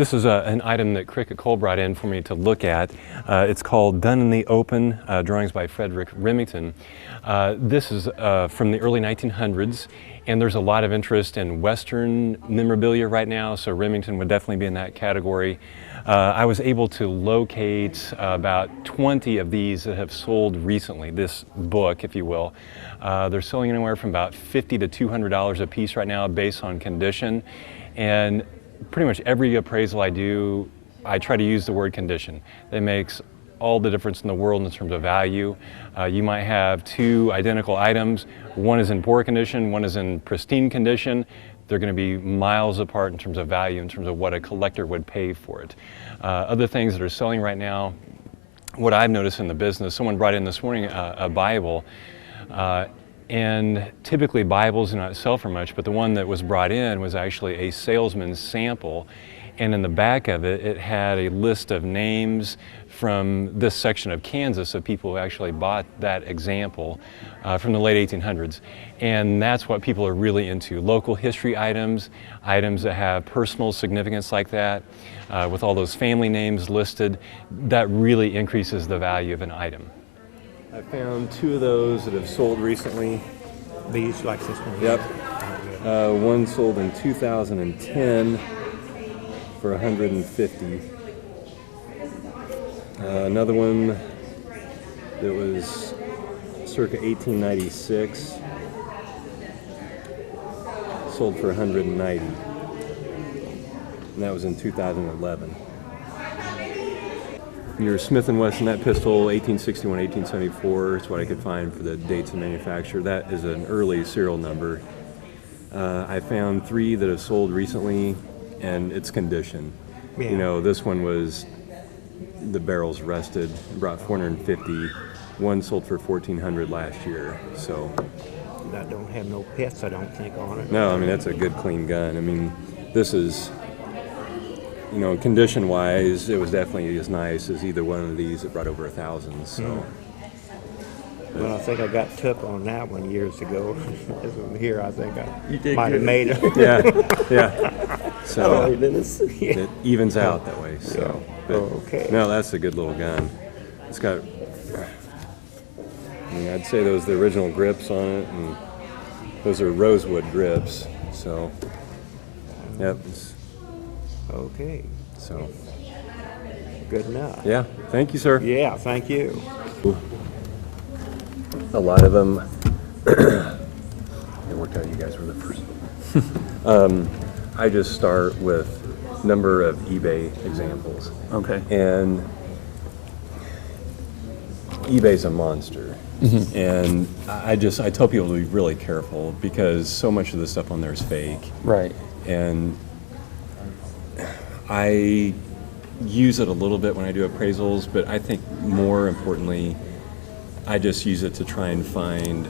This is an item that Cricket Cole brought in for me to look at. It's called Done in the Open, drawings by Frederick Remington. This is from the early 1900s, and there's a lot of interest in Western memorabilia right now, so Remington would definitely be in that category. I was able to locate about 20 of these that have sold recently, this book, if you will. They're selling anywhere from about $50 to $200 a piece right now based on condition. And pretty much every appraisal I do, I try to use the word condition. That makes all the difference in the world in terms of value. You might have two identical items. One is in poor condition, one is in pristine condition. They're going to be miles apart in terms of value, in terms of what a collector would pay for it. Other things that are selling right now, what I've noticed in the business, someone brought in this morning a Bible, and typically Bibles do not sell for much, but the one that was brought in was actually a salesman's sample, and in the back of it, it had a list of names from this section of Kansas of people who actually bought that example from the late 1800s. And that's what people are really into, local history items, items that have personal significance like that, with all those family names listed. That really increases the value of an item. I found two of those that have sold recently. These, like this one? Yep. One sold in 2010 for $150. Another one that was circa 1896 sold for $190, and that was in 2011. Your Smith & Wesson, that pistol, 1861, 1874 is what I could find for the dates of manufacture. That is an early serial number. I found three that have sold recently, and it's condition. Yeah. You know, this one was, the barrel's rusted, brought 450. One sold for $1,400 last year, so. That don't have no pets, I don't think, on it. No, I mean, that's a good, clean gun. I mean, this is, you know, condition-wise, it was definitely as nice as either one of these that brought over 1,000. So, well, I think I got took on that one years ago. This one here, I think I did might have made it. Yeah, yeah. So oh, goodness. Yeah. It evens out that way. So, yeah. Okay. No, that's a good little gun. It's got, I mean, I'd say those are the original grips on it, and those are rosewood grips. So, yep. Okay. So, good enough. Yeah. Thank you, sir. Yeah, thank you. A lot of them. It worked out. You guys were the first. I just start with number of eBay examples. Okay. And eBay's a monster. Mm-hmm. And I tell people to be really careful because so much of the stuff on there is fake. Right. And I use it a little bit when I do appraisals, but I think more importantly, I just use it to try and find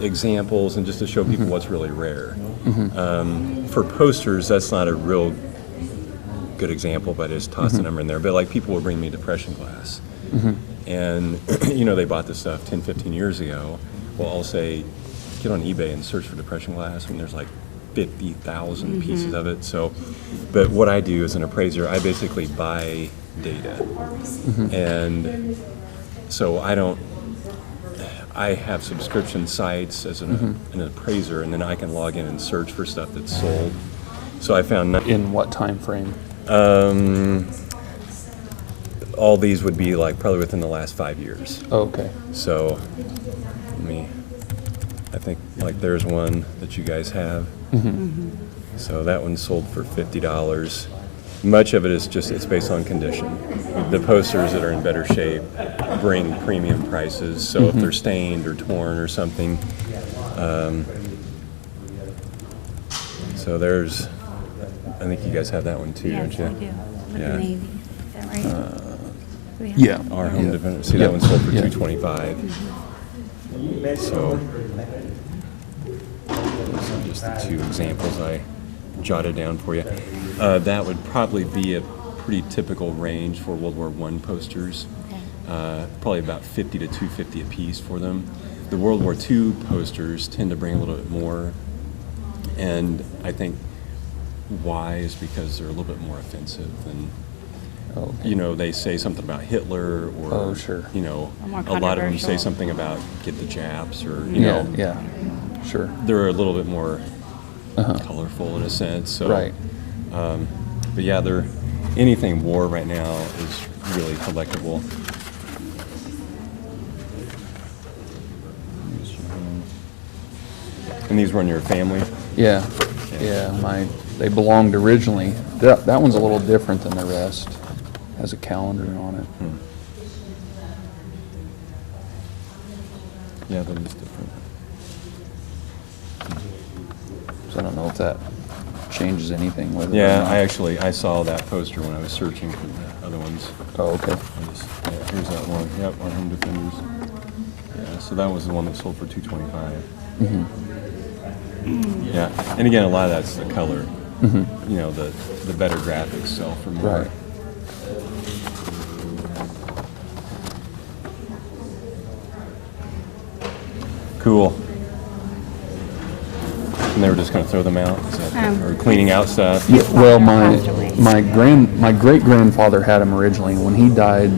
examples and just to show people what's really rare. Mm-hmm. For posters, that's not a real good example, but I just toss the number in there. But like people will bring me depression glass. Mm-hmm. And you know, they bought this stuff 10, 15 years ago. Well, I'll say, get on eBay and search for depression glass, and there's like 50,000 pieces of it. So, but what I do as an appraiser, I basically buy data. And so I have subscription sites as an appraiser, and then I can log in and search for stuff that's sold. So I found in what time frame? All these would be like probably within the last 5 years. Oh, okay. So I think like there's one that you guys have. So that one sold for $50. Much of it is just, it's based on condition. The posters that are in better shape bring premium prices. So if they're stained or torn or something, so there's, I think you guys have that one too, don't you? Yes, I do. With the Navy. Is that right? Yeah. Our home defender. See, that one sold for $225. So those are just the two examples I jotted down for you. That would probably be a pretty typical range for World War I posters. Probably about $50 to $250 a piece for them. The World War II posters tend to bring a little bit more, and I think why is because they're a little bit more offensive than, Oh, you know, they say something about Hitler or, Oh, sure. you know, Or more a lot of them say controversial. something about get the jabs or, you yeah, know, yeah, sure. they're a little bit more Uh-huh. colorful in a sense. So, Right. But yeah, they're, anything war right now is really collectible. And these run your family? Yeah, yeah. They belonged originally. That one's a little different than the rest. Has a calendar on it. Yeah, that is different. So I don't know if that changes anything with it. Yeah, or not. I saw that poster when I was searching for the other ones. Oh, okay. Yeah, here's that one. Yep, our Home Defenders. Yeah, so that was the one that sold for $225. Mm-hmm. Yeah, and again, a lot of that's the color. You know, the better graphics sell for more. Right. Cool. And they were just going to throw them out, is that, or cleaning out stuff. Yeah, well, Passed away. my great grandfather had them originally. When he died,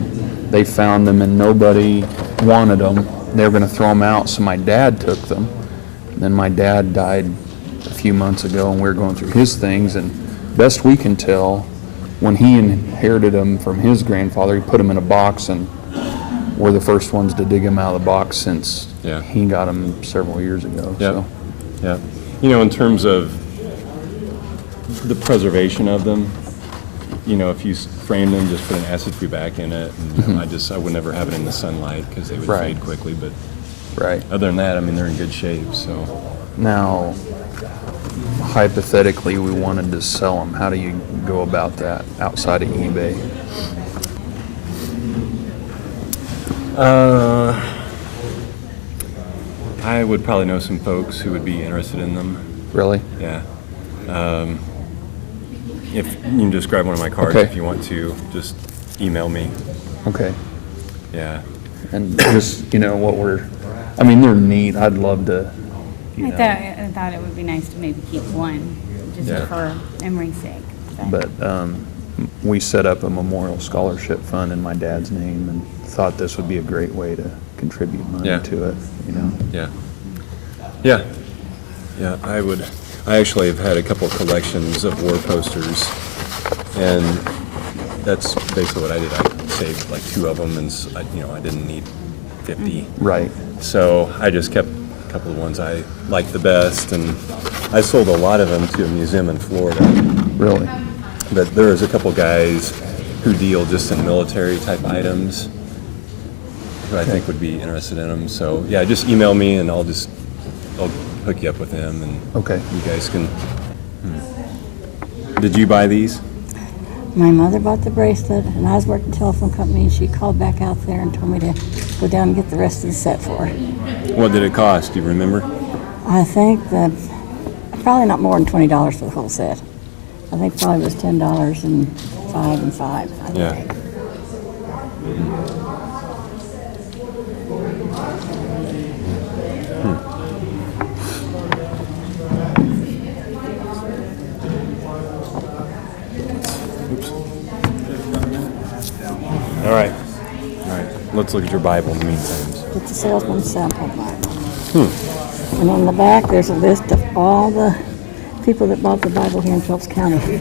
they found them and nobody wanted them. They were going to throw them out, so my dad took them. And then my dad died a few months ago, and we were going through his things. And best we can tell, when he inherited them from his grandfather, he put them in a box, and we're the first ones to dig them out of the box since Yeah. he got them several years ago. Yeah. So. Yeah. You know, in terms of the preservation of them, you know, if you frame them, just put an acid free back in it. And, you know, I would never have it in the sunlight because they would Right. fade quickly. But Right. other than that, I mean, they're in good shape. So, Now, hypothetically, we wanted to sell them. How do you go about that outside of eBay? I would probably know some folks who would be interested in them. Really? Yeah. If you can just grab one of my cards Okay. if you want to, just email me. Okay. Yeah. And just, I mean, they're neat. I'd love to, I thought it would be nice to maybe keep one, just Yeah. for memory's sake. but we set up a memorial scholarship fund in my dad's name and thought this would be a great way to contribute money Yeah. to it, Yeah. Yeah. Yeah, I actually have had a couple of collections of war posters, and that's basically what I did. I saved like 2 of them, and I didn't need 50. Right. So I just kept a couple of ones I liked the best, and I sold a lot of them to a museum in Florida. Really? But there's a couple guys who deal just in military type items who I think would be interested in them. So yeah, just email me and I'll hook you up with him, and Okay. you guys can. Did you buy these? My mother bought the bracelet, and I was working at a telephone company, and she called back out there and told me to go down and get the rest of the set for her. What did it cost? Do you remember? I think that probably not more than $20 for the whole set. I think probably was $10 and 5 I Yeah. think. All right. Let's look at your Bible in the meantime. It's a salesman's sample Bible. And on the back, there's a list of all the people that bought the Bible here in Phillips County.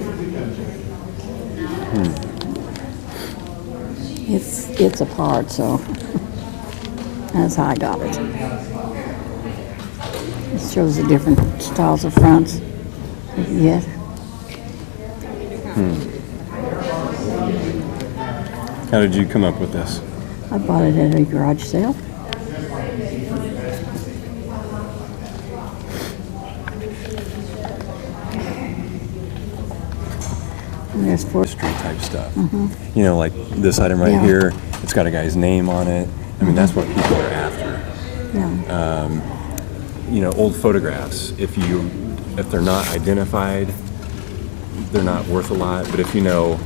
It's apart, so that's how I got it. It shows the different styles of fronts that you get. How did you come up with this? I bought it at a garage sale. And there's 4 Street type stuff. You know, like this item right Yeah. here, it's got a guy's name on it. I mean, that's what people are after. Yeah. You know, old photographs, if they're not identified, they're not worth a lot. But if you know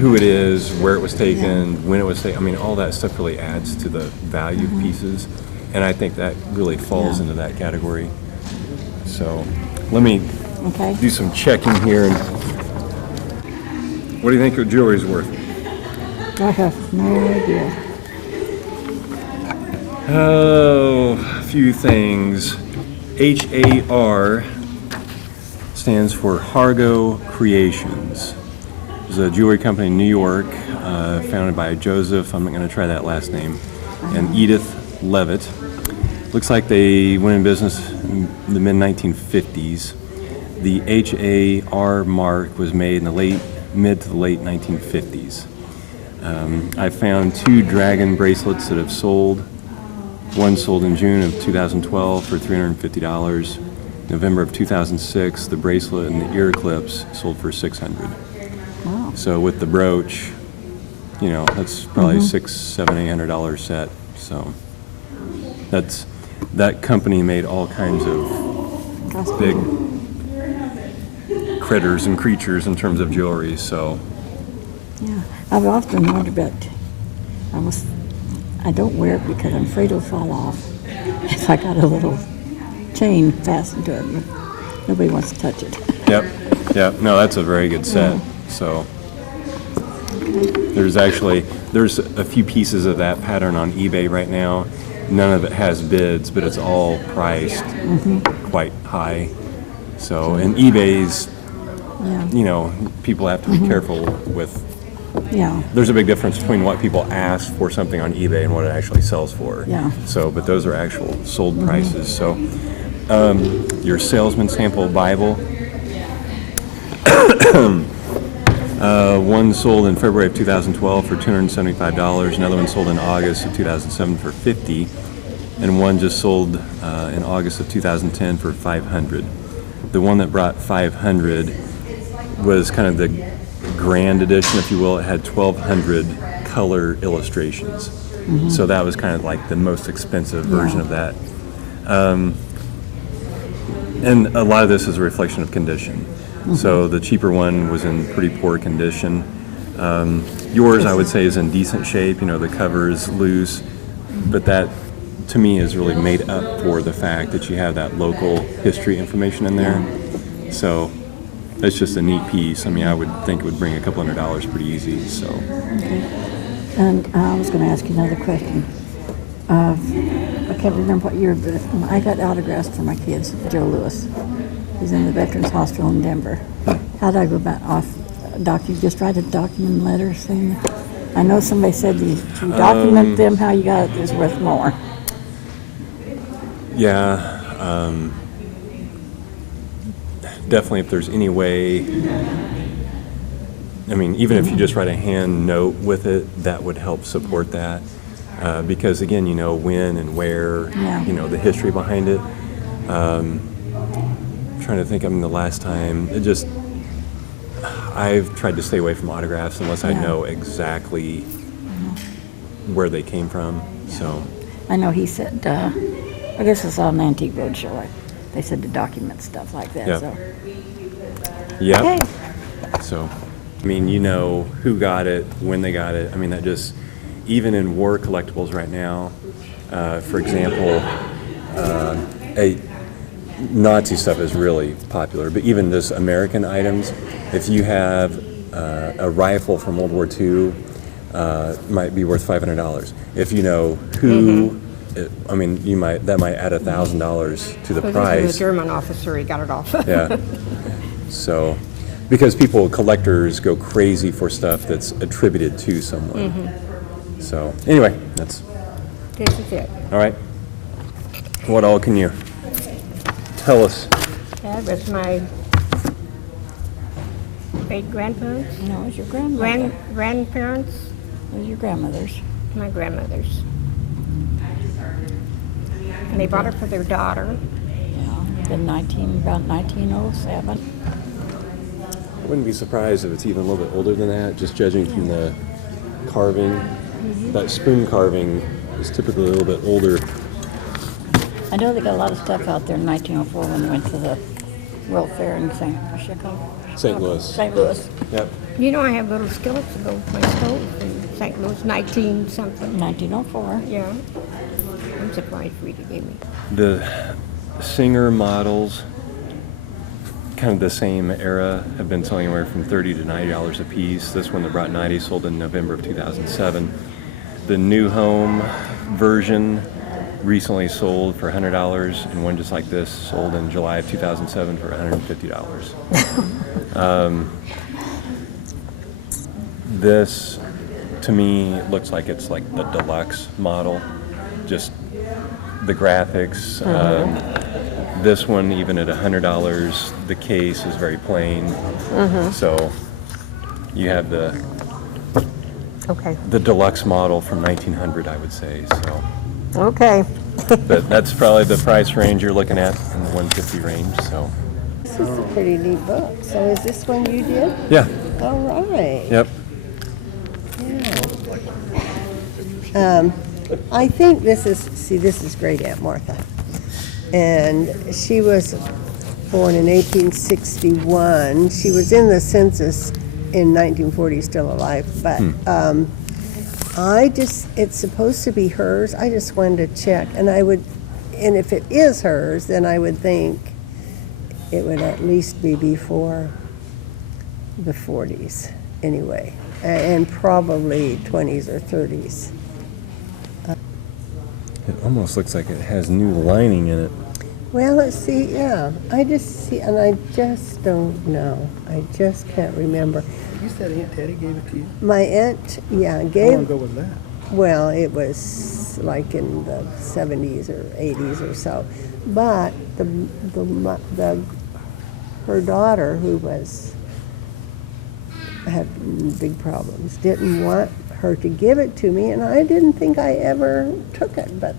who it is, where it was taken, when it was taken, I mean, all that stuff really adds to the value of pieces. And I think that really falls Yeah. into that category. So let me Okay. do some checking here. What do you think your jewelry's worth? I have no idea. Oh, a few things. HAR stands for Hargo Creations. It's a jewelry company in New York, founded by Joseph, I'm not going to try that last name, and Edith Levitt. Looks like they went in business in the mid-1950s. The HAR mark was made in the mid to the late 1950s. I found 2 dragon bracelets that have sold. One sold in June of 2012 for $350. November of 2006, the bracelet and the ear clips sold for $600. Wow. So with the brooch, you know, that's probably $600, $700, $800 set. So that company made all kinds of That's big cool. critters and creatures in terms of jewelry. So Yeah. I've often wondered about, I don't wear it because I'm afraid it'll fall off. If I got a little chain fastened to it, but nobody wants to touch it. Yep. No, that's a very good set. So there's a few pieces of that pattern on eBay right now. None of it has bids, but it's all priced quite high. So, and eBay's, Yeah. you know, people have to be careful with. Yeah. There's a big difference between what people ask for something on eBay and what it actually sells for. Yeah. So, but those are actual sold prices. So, your salesman sample Bible. One sold in February of 2012 for $275. Another one sold in August of 2007 for $50, and one just sold in August of 2010 for $500. The one that brought $500 was kind of the grand edition, if you will. It had 1,200 color illustrations. So that was kind of like the most expensive version of that. And a lot of this is a reflection of condition. So the cheaper one was in pretty poor condition. Yours, I would say, is in decent shape. You know, the cover is loose, but that, to me, is really made up for the fact that you have that local history information in there. So that's just a neat piece. I mean, I would think it would bring a couple $100 pretty easy. So. And I was going to ask you another question. I can't remember what year, but I got autographs for my kids. Joe Lewis. He's in the Veterans Hospital in Denver. How did I go about you just write a document letter saying that? I know somebody said you document them, how you got it is worth more. Yeah, definitely if there's any way, I mean, even if you just write a hand note with it, that would help support that. Because again, you know when and where, you know, the history behind it. Trying to think, I mean, the last time, I've tried to stay away from autographs unless I know exactly where they came from. So I know he said, I guess it's on an Antique Roadshow. They said to document stuff like that. Yep. So. yeah. Okay. So, I mean, you know who got it, when they got it. I mean, that just, even in war collectibles right now, for example, Nazi stuff is really popular, but even just American items, if you have a rifle from World War II, might be worth $500. If you know who, I mean, that might add $1,000 to the price. This is a German officer, he got it off. Yeah. So, because collectors go crazy for stuff that's attributed to someone. So, anyway, that's This is it. all right. What all can you tell us? That was my great-grandparents, No, it was your grandmother. grandparents, It was your grandmother's. my grandmothers. And they bought it for their daughter. Yeah, about 1907. I wouldn't be surprised if it's even a little bit older than that, just judging from the carving. That spoon carving is typically a little bit older. I know they got a lot of stuff out there in 1904 when they went to the World Fair in St. Louis. St. Louis. Yep. You know, I have little skillets to go with my stove in St. Louis, 19-something. 1904. Yeah. I'm surprised Rita gave me. The Singer models kind of the same era have been selling anywhere from $30 to $90 a piece. This one that brought 90 sold in November of 2007. The new home version recently sold for $100, and one just like this sold in July of 2007 for $150. This, to me, looks like it's like the deluxe model, just the graphics. This one, even at $100, the case is very plain. So you have the deluxe model from 1900, I would say. So. Okay. But that's probably the price range you're looking at, in the 150 range. So. This is a pretty neat book. So is this one you did? Yeah. All right. Yep. Yeah. I think this is great Aunt Martha. And she was born in 1861. She was in the census in 1940, still alive. But it's supposed to be hers. I just wanted to check. And if it is hers, then I would think it would at least be before the 40s anyway. And probably 20s or 30s. It almost looks like it has new lining in it. Well, let's see, yeah. I just don't know. I just can't remember. You said Aunt Teddy gave it to you? My aunt, yeah, How long gave, ago was that? well, it was like in the 70s or 80s or so. But her daughter, who had big problems, didn't want her to give it to me, and I didn't think I ever took it, but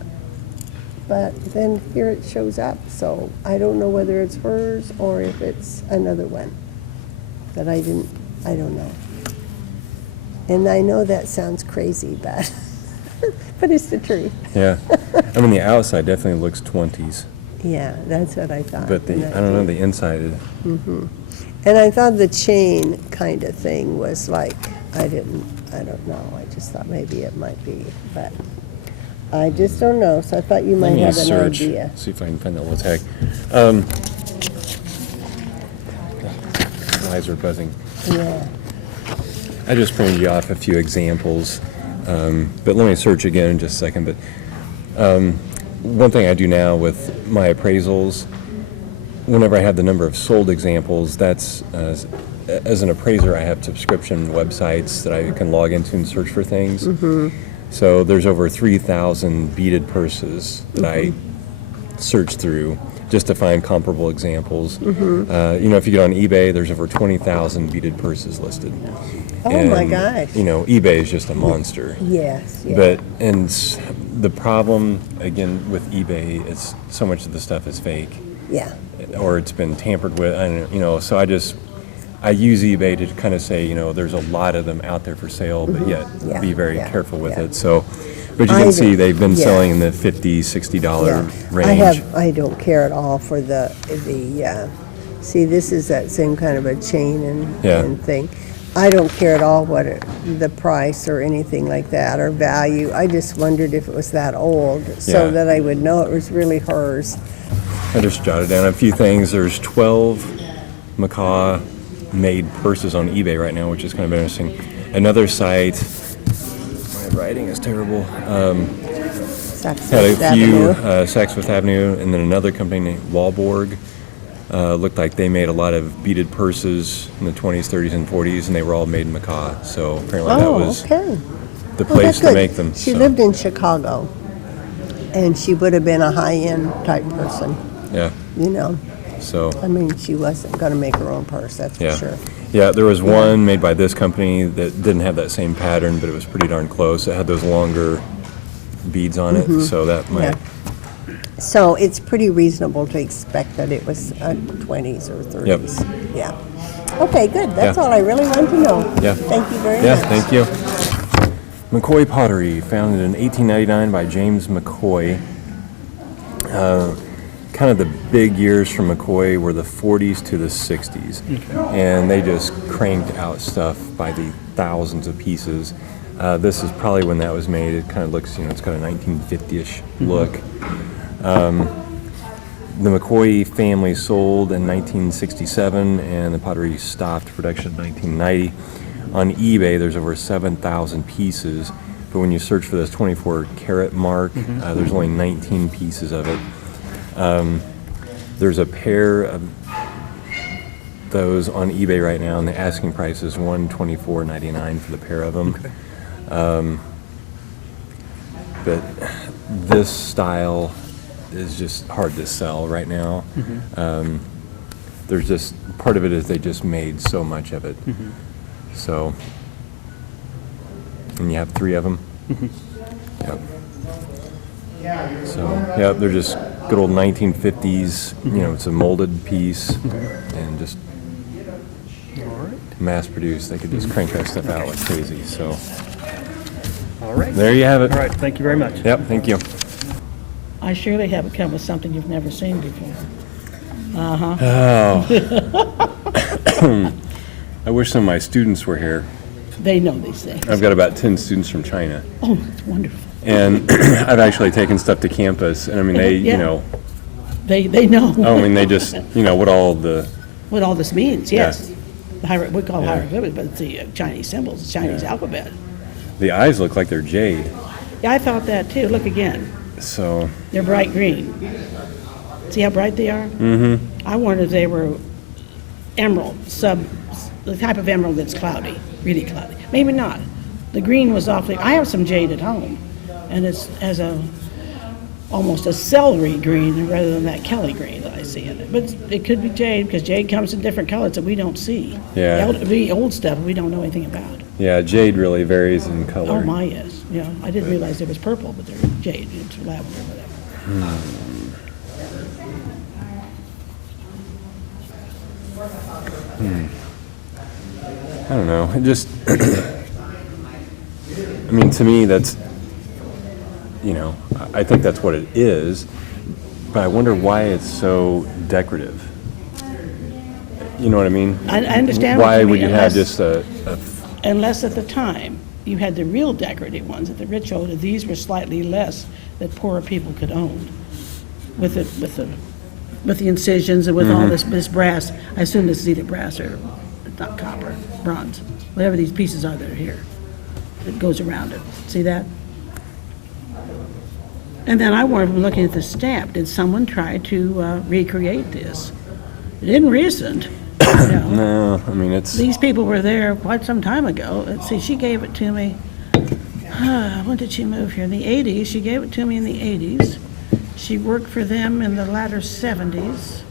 then here it shows up, so I don't know whether it's hers or if it's another one. But I don't know. And I know that sounds crazy, but but it's the truth. Yeah. I mean, the outside definitely looks 20s. Yeah, that's what I thought. But I don't know, the inside is. And I thought the chain kind of thing was like, I don't know. I just thought maybe it might be, but I just don't know. So I thought you might have an idea. See if I can find that little tag. Eyes are buzzing. Yeah. I just printed you off a few examples, but let me search again in just a second. But one thing I do now with my appraisals, whenever I have the number of sold examples, that's as an appraiser, I have subscription websites that I can log into and search for things. So there's over 3,000 beaded purses that I search through just to find comparable examples. If you get on eBay, there's over 20,000 beaded purses listed. Oh my gosh. eBay is just a monster. Yes. Yeah. But the problem again with eBay is so much of the stuff is fake. Yeah. Or it's been tampered with. I don't know. So I use eBay to kind of say, there's a lot of them out there for sale, but yet be very careful with it. So, but you can see they've been selling in the $50, $60 range. I don't care at all for the see, this is that same kind of a chain and thing. I don't care at all what the price or anything like that or value. I just wondered if it was that old so that I would know it was really hers. I just jotted down a few things. There's 12 macaw made purses on eBay right now, which is kind of interesting. Another site, my writing is terrible, had a few, Saks Fifth Avenue, and then another company named Walborg. Looked like they made a lot of beaded purses in the 20s, 30s, and 40s, and they were all made in macaw. So apparently that was the place to make them. She lived in Chicago, and she would have been a high-end type person. Yeah. So. I mean, she wasn't going to make her own purse, that's for sure. Yeah, there was one made by this company that didn't have that same pattern, but it was pretty darn close. It had those longer beads on it, so that might. So it's pretty reasonable to expect that it was 20s or 30s. Yep. Yeah. Okay, good. That's all I really wanted to know. Yeah. Thank you very much. Yeah, thank you. McCoy Pottery, founded in 1899 by James McCoy. Kind of the big years from McCoy were the 40s to the 60s. And they just cranked out stuff by the thousands of pieces. This is probably when that was made. It kind of looks, it's got a 1950-ish look. The McCoy family sold in 1967, and the pottery stopped production in 1990. On eBay, there's over 7,000 pieces, but when you search for this 24 karat mark, there's only 19 pieces of it. There's a pair of those on eBay right now, and the asking price is $124.99 for the pair of them. Okay. But this style is just hard to sell right now. There's just, part of it is they just made so much of it. So, and you have 3 of them. Yep. So, yeah, they're just good old 1950s, you know, it's a molded piece, and just mass produced. They could just crank that stuff out like crazy, so. All right. There you have it. All right, thank you very much. Yep, thank you. I surely have come with something you've never seen before. Oh. I wish some of my students were here. They know these things. I've got about 10 students from China. Oh, that's wonderful. And I've actually taken stuff to campus, and I mean, they, Yeah. you know, They know I mean, they just, you know, what all the, what all this means, yes. Yeah. The we call Yeah. hieroglyphics, but it's the Chinese symbols, the Chinese alphabet. the eyes look like they're jade. Yeah, I thought that too. Look again. So, They're bright green. See how bright they are? I wondered if they were emerald, the type of emerald that's cloudy, really cloudy. Maybe not. The green was awfully, I have some jade at home, and it's as almost a celery green rather than that Kelly green that I see in it. But it could be jade, because jade comes in different colors that we don't see. Yeah. The old stuff we don't know anything about. yeah, jade really varies in color. Oh my, yes. Yeah, I didn't realize it was purple, but they're jade, it's lavender, whatever. I don't know. It just, I mean, to me, that's, you know, I think that's what it is, but I wonder why it's so decorative. You know what I mean? I understand Why what you would mean, you have unless- just a Unless at the time, you had the real decorative ones that the rich owned, and these were slightly less that poorer people could own. With the incisions and with all this brass. I assume this is either brass or, not copper, bronze, whatever these pieces are that are here, that goes around it. See that? And then I wondered, from looking at the stamp, did someone try to recreate this? It isn't recent. You know. no, I mean, it's, These people were there quite some time ago. Let's see, she gave it to me, when did she move here? In the 80s. She gave it to me in the 80s. She worked for them in the latter 70s.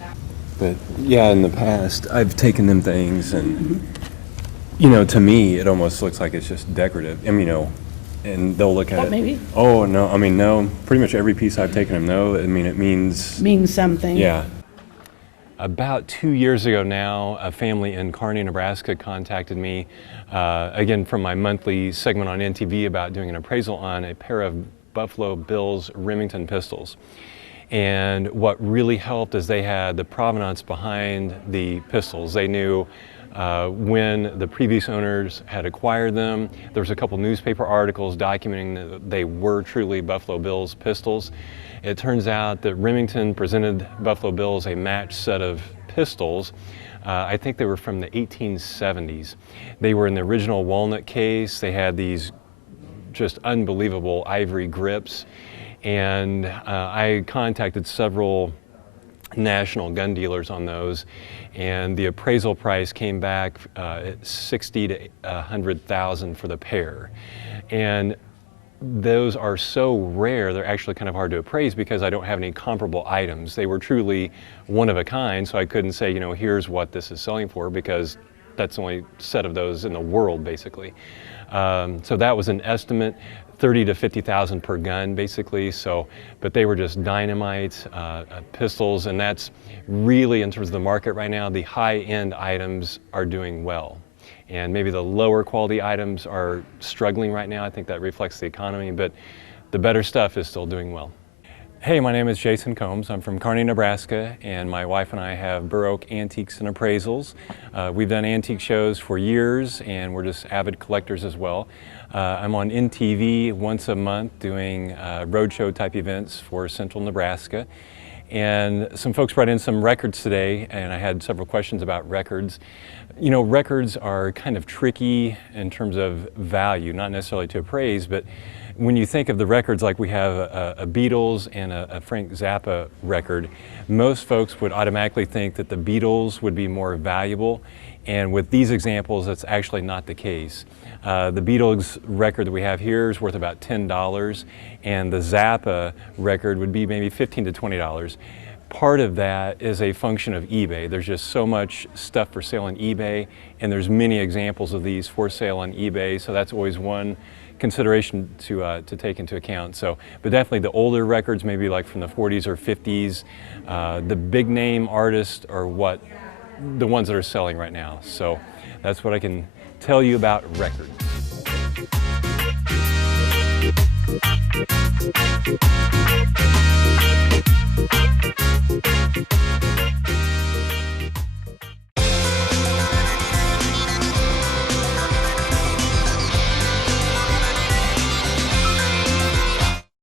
but yeah, in the past, I've taken them things and, you know, to me, it almost looks like it's just decorative. I mean, you know, and they'll look at What, it. maybe? Oh, no, I mean, no, pretty much every piece I've taken them, no, I mean, it means, Means something. yeah. About 2 years ago now, a family in Kearney, Nebraska contacted me, again from my monthly segment on NTV about doing an appraisal on a pair of Buffalo Bills Remington pistols. And what really helped is they had the provenance behind the pistols. They knew when the previous owners had acquired them. There was a couple newspaper articles documenting that they were truly Buffalo Bills pistols. It turns out that Remington presented Buffalo Bills a matched set of pistols. I think they were from the 1870s. They were in the original walnut case. They had these just unbelievable ivory grips. And I contacted several national gun dealers on those, and the appraisal price came back at $60,000 to $100,000 for the pair. And those are so rare, they're actually kind of hard to appraise because I don't have any comparable items. They were truly one of a kind, so I couldn't say, you know, here's what this is selling for, because that's the only set of those in the world, basically. So that was an estimate, $30,000 to $50,000 per gun, basically. So, but they were just dynamite pistols, and that's really, in terms of the market right now, the high-end items are doing well. And maybe the lower quality items are struggling right now. I think that reflects the economy, but the better stuff is still doing well. Hey, my name is Jason Combs. I'm from Kearney, Nebraska, and my wife and I have Burr Oak Antiques and Appraisals. We've done antique shows for years, and we're just avid collectors as well. I'm on NTV once a month doing roadshow type events for central Nebraska. And some folks brought in some records today, and I had several questions about records. You know, records are kind of tricky in terms of value, not necessarily to appraise, but when you think of the records, like we have a Beatles and a Frank Zappa record, most folks would automatically think that the Beatles would be more valuable, and with these examples, that's actually not the case. The Beatles record that we have here is worth about $10, and the Zappa record would be maybe $15 to $20. Part of that is a function of eBay. There's just so much stuff for sale on eBay, and there's many examples of these for sale on eBay, so that's always one consideration to take into account. So, but definitely the older records, maybe like from the 40s or 50s, the big name artists are the ones that are selling right now. So that's what I can tell you about records.